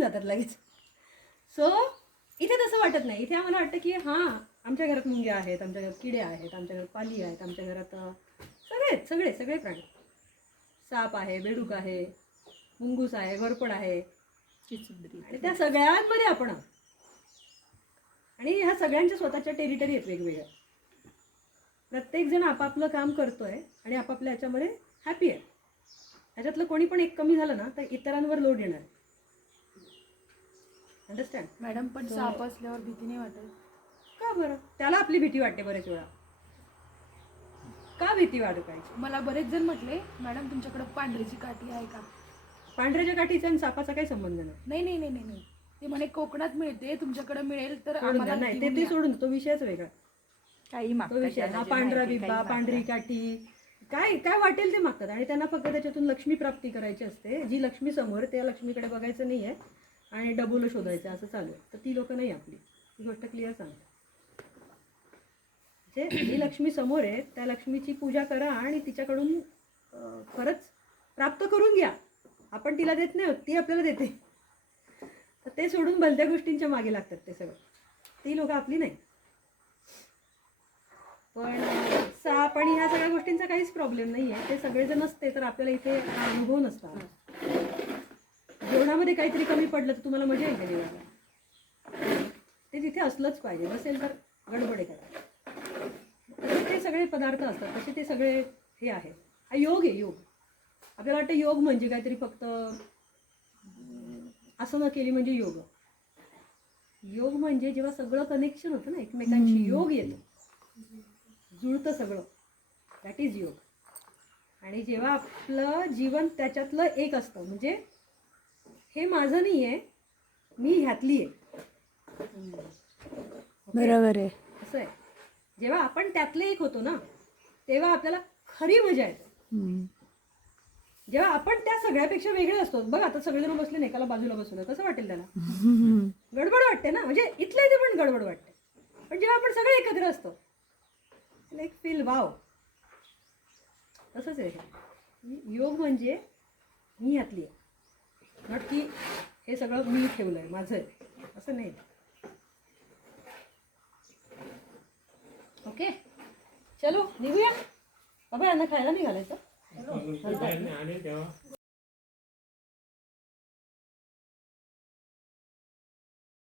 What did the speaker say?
जातात लगेच. सो इथे तसं वाटत नाही. इथे आम्हाला वाटतं की हां आमच्या घरात मुंग्या आहेत आमच्या घरात किडे आहेत आमच्या घरात पाली आहेत आमच्या घरात सगळे आहेत, सगळे सगळे प्राणी. साप आहे बेडूक आहे मुंगूस आहे घरपड आहे. चिचुद्री आणि त्या सगळ्यांमध्ये आपण आणि ह्या सगळ्यांच्या स्वतःच्या टेरिटरी आहेत वेगवेगळ्या. प्रत्येक जण आपापलं काम करतोय आणि आपापल्या याच्यामध्ये हॅपी आहे. ह्याच्यातलं कोणी पण एक कमी झालं ना तर इतरांवर लोड येणार. अंडरस्टँड मॅडम पण साप असल्यावर भीती नाही वाटत. का बरं? त्याला आपली भीती वाटते बरेच वेळा. का भीती वाटायची मला बरेच जण म्हटले मॅडम तुमच्याकडे पांढरीची काठी आहे का? पांढऱ्याच्या काठीचा आणि सापाचा काही संबंध नाही. नाही नाही नाही नाही नाही. ते म्हणे कोकणात मिळते तुमच्याकडे मिळेल तर सोडून द्या. आम्हाला नाही ते घेऊन ते या. सोडून तो विषयच वेगळा. काही तो विषय हा पांढरा बिब्बा पांढरी. काठी. काय काय वाटेल ते मागतात. आणि त्यांना फक्त त्याच्यातून लक्ष्मी प्राप्ती करायची असते. जी लक्ष्मी समोर त्या लक्ष्मीकडे बघायचं नाहीये. आणि डबल शोधायचं असं चालू आहे. तर ती लोक नाही आपली. ही गोष्ट क्लिअर सांगते. जे जी लक्ष्मी समोर आहे त्या लक्ष्मीची पूजा करा आणि तिच्याकडून खरंच प्राप्त करून घ्या. आपण तिला देत नाही ती आपल्याला देते. तर ते सोडून भलत्या गोष्टींच्या मागे लागतात ते सगळं. ती लोक आपली नाही. पण अं, साप आणि ह्या सगळ्या गोष्टींचा काहीच प्रॉब्लेम नाही आहे ते सगळेजण असते तर आपल्याला इथे अनुभव नसतात जेवणामध्ये काहीतरी कमी पडलं तर तुम्हाला मजा येते जेवायला ते तिथे असलंच पाहिजे. नसेल तर गडबड आहे करा तसे ते सगळे पदार्थ असतात. तसे ते सगळे हे आहे. हा योग आहे योग. आपल्याला वाटतं योग म्हणजे काहीतरी फक्त अं, आसनं केली म्हणजे योग. योग म्हणजे जेव्हा सगळं कनेक्शन होतं ना एकमेकांशी योग येतो. जुळतं सगळं. दॅट इज योग. आणि जेव्हा आपलं जीवन त्याच्यातलं एक असतं म्हणजे हे माझं नाही आहे मी ह्यातली आहे बरोबर आहे. असं आहे. जेव्हा आपण त्यातले एक होतो ना तेव्हा आपल्याला खरी मजा येते. जेव्हा आपण त्या सगळ्यापेक्षा वेगळे असतो बघ आता सगळेजण बसले नाही एकाला बाजूला बसवलं कसं वाटेल त्याला? गडबड वाटते ना म्हणजे इथल्या इथे पण गडबड वाटते. पण जेव्हा आपण सगळे एकत्र असतो लाईक फील वाव तसंच आहे. योग म्हणजे मी यातली आहे नॉट की हे सगळं मी ठेवलं आहे माझं आहे. असं नाही. ओके? चलो निघूया? बाबा यांना खायला नाही घालायचं आणि तेव्हा?